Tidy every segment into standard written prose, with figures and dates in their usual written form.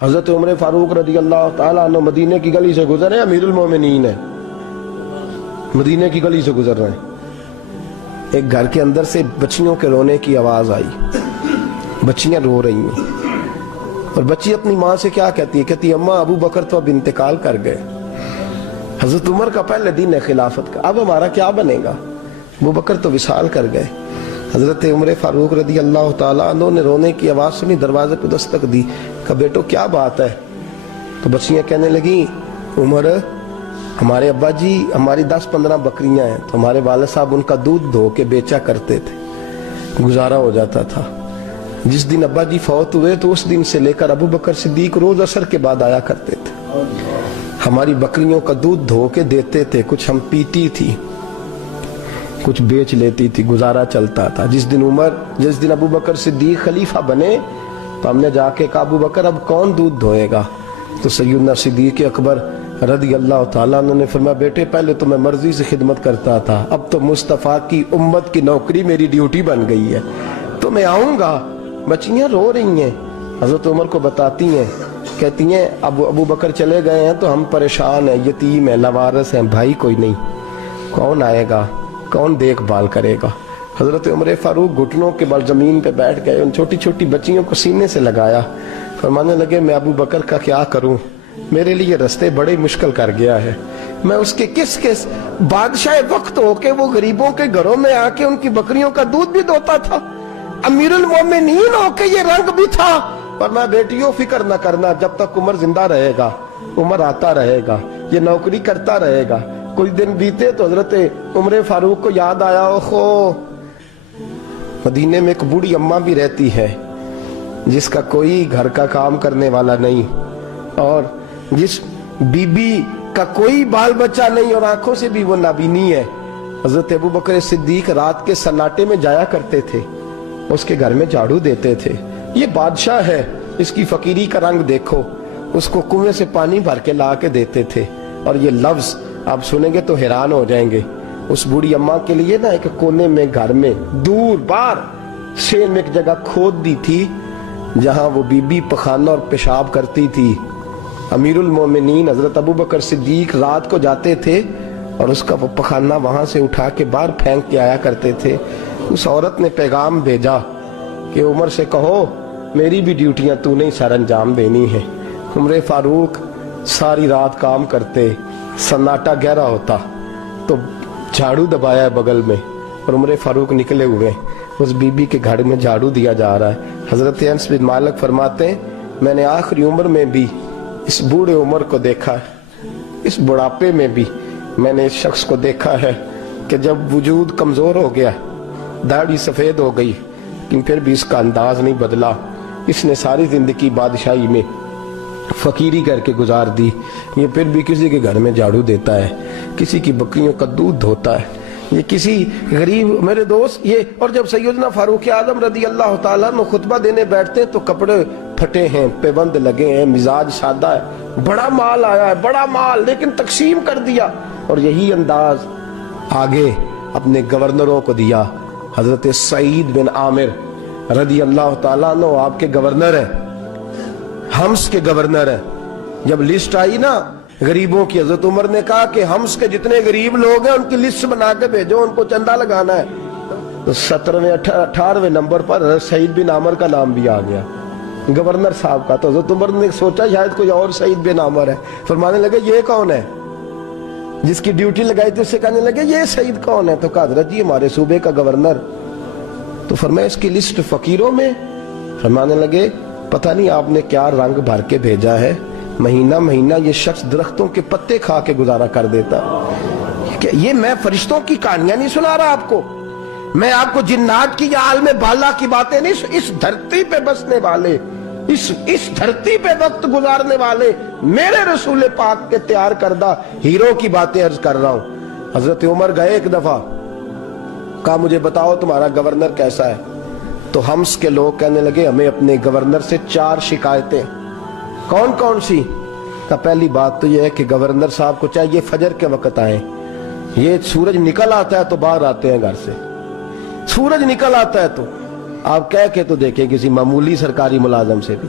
حضرت عمر فاروق رضی اللہ تعالیٰ عنہ مدینے کی گلی سے گزرے، امیرُ المومنین ہے، مدینے کی گلی سے گزر رہے ہیں، ایک گھر کے اندر سے بچیوں کے رونے کی آواز آئی، بچیاں رو رہی ہیں، اور بچی اپنی ماں سے کیا کہتی ہے؟ کہتی ہے اماں ابو بکر تو اب انتقال کر گئے، حضرت عمر کا پہلے دن ہے خلافت کا، اب ہمارا کیا بنے گا؟ ابو بکر تو وصال کر گئے۔ حضرت عمر فاروق رضی اللہ تعالیٰ عنہ نے رونے کی آواز سنی، دروازے پہ دستک دی، کہا بیٹو کیا بات ہے؟ تو بچیاں کہنے لگیں عمر ہمارے ابا جی ہماری 10-15 بکریاں ہیں، تو ہمارے والد صاحب ان کا دودھ دھو کے بیچا کرتے تھے، گزارا ہو جاتا تھا۔ جس دن ابا جی فوت ہوئے تو اس دن سے لے کر ابو بکر صدیق روز عصر کے بعد آیا کرتے تھے، ہماری بکریوں کا دودھ دھو کے دیتے تھے، کچھ ہم پیتی تھی، کچھ بیچ لیتی تھی، گزارا چلتا تھا۔ جس دن ابو بکر صدیق خلیفہ بنے تو ہم نے جا کے کہا ابو بکر اب کون دودھ دھوئے گا؟ تو سیدنا صدیق اکبر رضی اللہ تعالیٰ عنہ نے فرمایا بیٹے پہلے تو میں مرضی سے خدمت کرتا تھا، اب تو مصطفیٰ کی امت کی نوکری میری ڈیوٹی بن گئی ہے، تو میں آؤں گا۔ بچیاں رو رہی ہیں، حضرت عمر کو بتاتی ہیں، کہتی ہیں ابو بکر چلے گئے ہیں تو ہم پریشان ہیں، یتیم ہیں، لاوارث ہیں، بھائی کوئی نہیں، کون آئے گا، کون دیکھ بھال کرے گا؟ حضرت عمر فاروق گھٹنوں کے بل زمین پہ بیٹھ گئے، ان چھوٹی چھوٹی بچیوں کو سینے سے لگایا، فرمانے لگے میں ابو بکر کا کیا کروں، میرے لیے رستے بڑے مشکل کر گیا ہے، میں اس کے کس بادشاہ وقت ہو کے وہ غریبوں کے گھروں میں آ کے ان کی بکریوں کا دودھ بھی دوتا تھا، امیر المومنین ہو کے یہ رنگ بھی تھا، پر میں بیٹیوں فکر نہ کرنا، جب تک عمر زندہ رہے گا، عمر آتا رہے گا، یہ نوکری کرتا رہے گا۔ کچھ دن بیتے تو حضرت عمر فاروق کو یاد آیا اوخو مدینے میں ایک بوڑھی اماں بھی رہتی ہے جس کا کوئی گھر کا کام کرنے والا نہیں، اور جس بی بی کا کوئی بال بچہ نہیں اور آنکھوں سے بھی وہ نابینی ہے۔ حضرت ابو بکر صدیق رات کے سناٹے میں جایا کرتے تھے، اس کے گھر میں جھاڑو دیتے تھے، یہ بادشاہ ہے، اس کی فقیری کا رنگ دیکھو، اس کو کنویں سے پانی بھر کے لا کے دیتے تھے، اور یہ لفظ آپ سنیں گے تو حیران ہو جائیں گے۔ اس بوڑھی اماں کے لیے نا ایک کونے میں گھر میں دور بار شین میں ایک جگہ کھود دی تھی جہاں وہ بی بی پخانہ اور پیشاب کرتی تھی۔ امیر المومنین حضرت ابو بکر صدیق رات کو جاتے تھے اور اس کا وہ پخانہ وہاں سے اٹھا کے باہر پھینک کے آیا کرتے تھے۔ اس عورت نے پیغام بھیجا کہ عمر سے کہو میری بھی ڈیوٹیاں تو نہیں سر انجام دینی ہے۔ عمر فاروق ساری رات کام کرتے، سناٹا گہرا ہوتا تو جھاڑو دبایا ہے بغل میں، اور عمر فاروق نکلے ہوئے اس بی بی کے گھر میں جھاڑو دیا جا رہا ہے۔ حضرت انس بن مالک فرماتے ہیں میں نے آخری عمر میں بھی اس بوڑھے عمر کو دیکھا ہے، اس بڑھاپے میں بھی میں نے اس شخص کو دیکھا ہے کہ جب وجود کمزور ہو گیا، داڑھی سفید ہو گئی، لیکن پھر بھی اس کا انداز نہیں بدلا، اس نے ساری زندگی بادشاہی میں فقیری کر کے گزار دی، یہ پھر بھی کسی کے گھر میں جھاڑو دیتا ہے، کسی کی بکریوں کا دودھ دھوتا ہے، یہ کسی غریب میرے دوست یہ۔ اور جب سیدنا فاروق اعظم رضی اللہ تعالیٰ عنہ خطبہ دینے بیٹھتے ہیں تو کپڑے پھٹے ہیں، پیبند لگے ہیں، مزاج سادہ ہے، بڑا مال آیا ہے، بڑا مال، لیکن تقسیم کر دیا، اور یہی انداز آگے اپنے گورنروں کو دیا۔ حضرت سعید بن عامر رضی اللہ تعالیٰ عنہ آپ کے گورنر ہیں، حمص کے گورنر ہیں۔ جب لسٹ آئی نا غریبوں کی، حضرت عمر نے کہا کہ حمص کے جتنے غریب لوگ ہیں ان کی لسٹ بنا کے بھیجو، ان کو چندہ لگانا ہے۔ تو 18ویں نمبر پر حضرت سعید بن عامر کا نام بھی آ گیا، گورنر صاحب کا۔ تو حضرت عمر نے سوچا شاید کوئی اور سعید بن عامر ہے، فرمانے لگے یہ کون ہے؟ جس کی ڈیوٹی لگائی تھی اس سے کہنے لگے یہ سعید کون ہے؟ تو کہا حضرت جی ہمارے صوبے کا گورنر۔ تو فرمایا اس کی لسٹ فقیروں میں؟ فرمانے لگے پتہ نہیں آپ نے کیا رنگ بھر کے بھیجا ہے، مہینہ مہینہ یہ شخص درختوں کے پتے کھا کے گزارا کر دیتا۔ کہ یہ میں فرشتوں کی کہانیاں نہیں سنا رہا آپ کو، میں آپ کو جنات کی یا عالم بالا کی باتیں نہیں، اس دھرتی پہ بسنے والے، اس دھرتی پہ وقت گزارنے والے میرے رسول پاک کے تیار کردہ ہیرو کی باتیں عرض کر رہا ہوں۔ حضرت عمر گئے ایک دفعہ، کہا مجھے بتاؤ تمہارا گورنر کیسا ہے؟ تو حمص کے لوگ کہنے لگے ہمیں اپنے گورنر سے 4 شکایتیں۔ کون کون سی؟ کہ پہلی بات تو یہ ہے کہ گورنر صاحب کو چاہیے فجر کے وقت آئیں، یہ سورج نکل آتا ہے تو باہر آتے ہیں گھر سے، سورج نکل آتا ہے تو آپ کہہ کے تو دیکھیں کسی معمولی سرکاری ملازم سے بھی،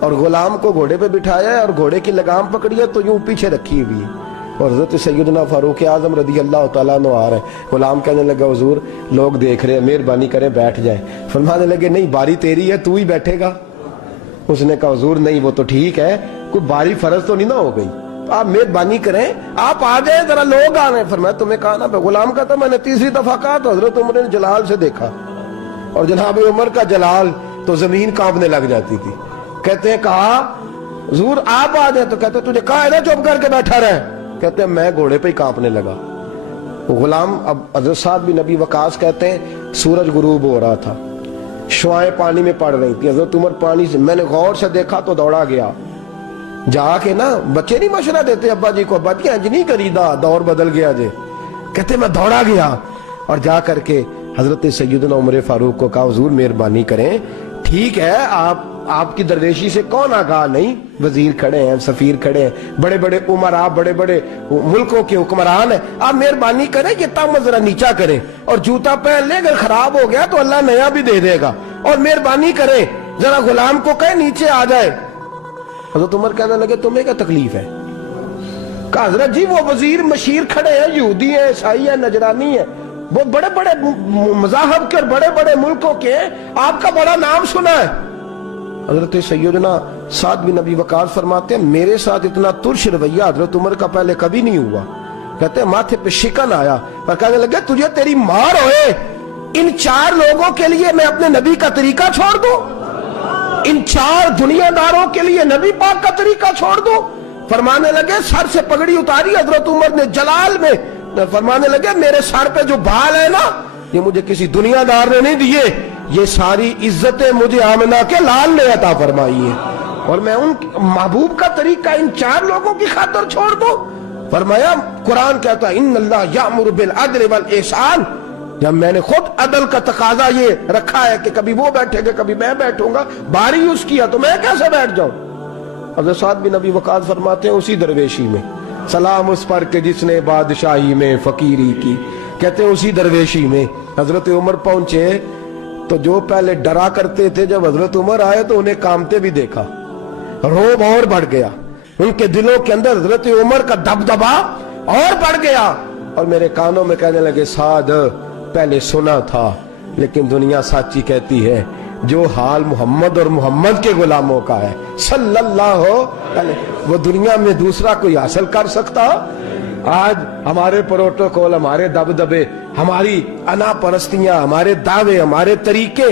اور غلام کو گھوڑے پہ بٹھایا ہے اور گھوڑے کی لگام پکڑی ہے تو یوں پیچھے رکھی ہوئی ہے، اور حضرت سیدنا فاروق اعظم رضی اللہ تعالیٰ عنہ آ رہے ہیں۔ غلام کہنے لگا حضور لوگ دیکھ رہے ہیں، مہربانی کریں بیٹھ جائیں۔ فرمانے لگے نہیں، باری تیری ہے، تو ہی بیٹھے گا۔ اس نے کہا حضور نہیں، وہ تو ٹھیک ہے، کوئی باری فرض تو نہیں نہ ہو گئی، آپ مہربانی کریں آپ آ جائیں، ذرا لوگ آ رہے ہیں۔ فرمایا تمہیں کہا نا، غلام کہتا میں نے تیسری دفعہ کہا تو حضرت عمر نے جلال سے دیکھا، اور جناب عمر کا جلال تو زمین کانپنے لگ جاتی تھی۔ کہتے ہیں کہا حضور آپ آ جائیں، تو کہتے ہیں تجھے کہا ہے نا چپ کر کے بیٹھا رہے، کہتے ہیں میں گھوڑے پہ ہی کانپنے لگا۔ غلام اب حضرت سعد بن ابی وقاص کہتے ہیں سورج غروب ہو رہا تھا، شعائیں پانی میں پڑ رہی تھی، حضرت عمر پانی سے، میں نے غور سے دیکھا تو دوڑا گیا، جا کے نا بچے نہیں مشورہ دیتے ابا جی کو، ابا جی انج نہیں کریدا، دور بدل گیا جے، کہتے میں دوڑا گیا اور جا کر کے حضرت سیدنا عمر فاروق کو کہا حضور مہربانی کریں، ٹھیک ہے آپ کی درویشی سے کون آگاہ نہیں، وزیر کھڑے ہیں، سفیر کھڑے ہیں، بڑے بڑے عمرا، بڑے بڑے ملکوں کے حکمران ہیں، آپ مہربانی کریں یہ تم ذرا نیچا کریں اور جوتا پہن لے، اگر خراب ہو گیا تو اللہ نیا بھی دے دے گا، اور مہربانی کریں ذرا غلام کو کہیں نیچے آ جائے۔ حضرت عمر کہنے لگے تمہیں کیا تکلیف ہے؟ کہا حضرت جی وہ وزیر مشیر کھڑے ہیں، یہودی ہیں، عیسائی ہیں، نجرانی ہیں، وہ بڑے بڑے مذاہب کے اور بڑے بڑے ملکوں کے ہیں، آپ کا بڑا نام سنا ہے۔ حضرت سیدنا سعد بن ابی وقاص فرماتے ہیں میرے ساتھ اتنا ترش رویہ حضرت عمر کا پہلے کبھی نہیں ہوا، کہتے ہیں ماتھے پہ شکن آیا اور کہنے لگے تجھے تیری مار ہوئے، ان 4 لوگوں کے لیے میں اپنے نبی کا طریقہ چھوڑ دوں، ان 4 دنیا داروں کے لیے نبی پاک کا طریقہ چھوڑ دوں؟ فرمانے لگے سر سے پگڑی اتاری حضرت عمر نے جلال میں، فرمانے لگے میرے سر پہ جو بال ہے نا یہ مجھے کسی دنیا دار نے نہیں دیے، یہ ساری عزتیں مجھے آمنہ کے لال نے عطا فرمائی ہے، اور میں ان محبوب کا طریقہ ان 4 لوگوں کی خاطر چھوڑ دوں؟ فرمایا قرآن کہتا ہے ان اللہ یامر بالعدل والاحسان، جب میں نے خود عدل کا تقاضا یہ رکھا ہے کہ کبھی وہ بیٹھے گا کبھی میں بیٹھوں گا، باری اس کیا تو میں کیسے بیٹھ جاؤں؟ حضرت سعد بن ابی وقاص فرماتے ہیں اسی درویشی میں سلام اس پر کہ جس نے بادشاہی میں فقیری کی، کہتے ہیں اسی درویشی میں حضرت عمر پہنچے تو جو پہلے ڈرا کرتے تھے جب حضرت عمر آئے تو انہیں کامتے بھی دیکھا، روب اور بڑھ گیا، ان کے دلوں کے اندر حضرت عمر کا دبدبا اور بڑھ گیا، اور میرے کانوں میں کہنے لگے سعد پہلے سنا تھا لیکن دنیا سچی کہتی ہے جو حال محمد اور محمد کے غلاموں کا ہے صلی اللہ علیہ، وہ دنیا میں دوسرا کوئی حاصل کر سکتا؟ آج ہمارے پروٹوکول، ہمارے دبدبے، ہماری انا پرستیاں، ہمارے دعوے، ہمارے طریقے،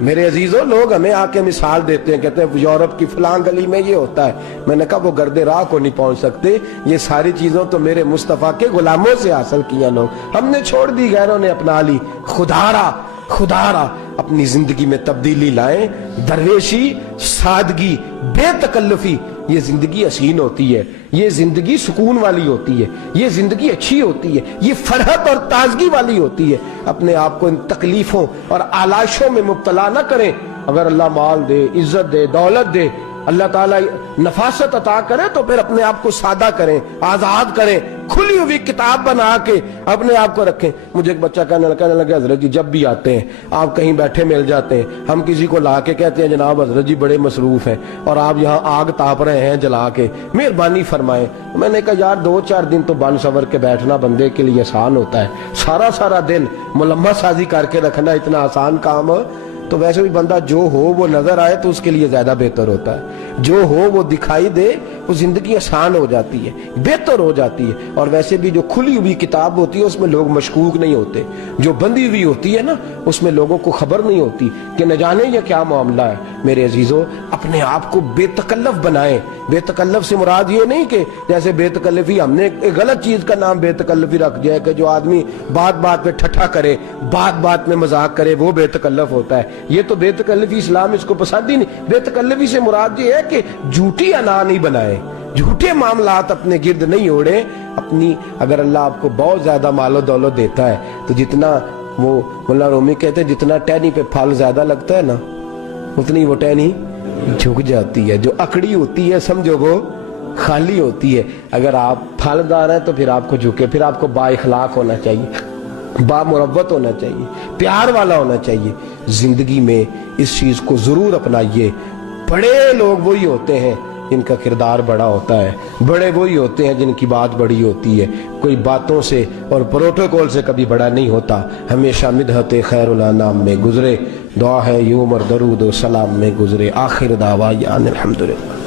میرے عزیزوں لوگ ہمیں آ کے مثال دیتے ہیں، کہتے ہیں یورپ کی فلاں گلی میں یہ ہوتا ہے، میں نے کہا وہ گرد راہ کو نہیں پہنچ سکتے، یہ ساری چیزوں تو میرے مصطفیٰ کے غلاموں سے حاصل کیا لوگ، ہم نے چھوڑ دی، غیروں نے اپنا لی، خدارا اپنی زندگی میں تبدیلی لائیں، درویشی، سادگی، بے تکلفی، یہ زندگی حسین ہوتی ہے، یہ زندگی سکون والی ہوتی ہے، یہ زندگی اچھی ہوتی ہے، یہ فرحت اور تازگی والی ہوتی ہے۔ اپنے آپ کو ان تکلیفوں اور آلائشوں میں مبتلا نہ کریں، اگر اللہ مال دے، عزت دے، دولت دے، اللہ تعالیٰ نفاست عطا کرے تو پھر اپنے آپ کو سادہ کریں، آزاد کریں، کھلی ہوئی کتاب بنا کے اپنے آپ کو رکھیں۔ مجھے ایک بچہ کہنے لگا حضرت جی جب بھی آتے ہیں آپ کہیں بیٹھے مل جاتے ہیں، ہم کسی کو لا کے کہتے ہیں جناب حضرت جی بڑے مصروف ہیں اور آپ یہاں آگ تاپ رہے ہیں جلا کے، مہربانی فرمائیں۔ میں نے کہا یار 2-4 دن تو بن سور کے بیٹھنا بندے کے لیے آسان ہوتا ہے، سارا دن ملمہ سازی کر کے رکھنا اتنا آسان کام تو ویسے بھی بندہ جو ہو وہ نظر آئے تو اس کے لیے زیادہ بہتر ہوتا ہے، جو ہو وہ دکھائی دے وہ زندگی آسان ہو جاتی ہے، بہتر ہو جاتی ہے۔ اور ویسے بھی جو کھلی ہوئی کتاب ہوتی ہے اس میں لوگ مشکوک نہیں ہوتے، جو بندی ہوئی ہوتی ہے نا اس میں لوگوں کو خبر نہیں ہوتی کہ نہ جانے یہ کیا معاملہ ہے۔ میرے عزیزوں اپنے آپ کو بے تکلف بنائیں، بے تکلف سے مراد یہ نہیں کہ جیسے بے تکلفی ہم نے ایک غلط چیز کا نام بے تکلفی رکھ دیا ہے کہ جو آدمی بات پہ ٹھٹھا کرے، بات میں مذاق کرے وہ بے تکلف ہوتا ہے، یہ تو بے تکلفی اسلام اس کو پسند ہی نہیں۔ بے تکلفی سے مراد یہ ہے کہ جھوٹی انا نہیں بنائے، جھوٹے معاملات اپنے گرد نہیں اوڑے۔ اپنی اگر اللہ آپ کو بہت زیادہ مال و دولت دیتا ہے تو جتنا وہ مولانا رومی کہتے ہیں جتنا ٹہنی پہ پھل زیادہ لگتا ہے نا اتنی وہ ٹہنی جھک جاتی ہے، جو اکڑی ہوتی ہے سمجھو وہ خالی ہوتی ہے۔ اگر آپ پھلدار ہیں تو پھر آپ کو جھکے، پھر آپ کو با اخلاق ہونا چاہیے، با مروت ہونا چاہیے، پیار والا ہونا چاہیے۔ زندگی میں اس چیز کو ضرور اپنائیے، بڑے لوگ وہی ہوتے ہیں جن کا کردار بڑا ہوتا ہے، بڑے وہی ہوتے ہیں جن کی بات بڑی ہوتی ہے، کوئی باتوں سے اور پروٹوکول سے کبھی بڑا نہیں ہوتا، ہمیشہ مدحت خیر الانام میں گزرے، دعا ہے یہ عمر درود و سلام میں گزرے، آخر دعویٰ الحمدللہ۔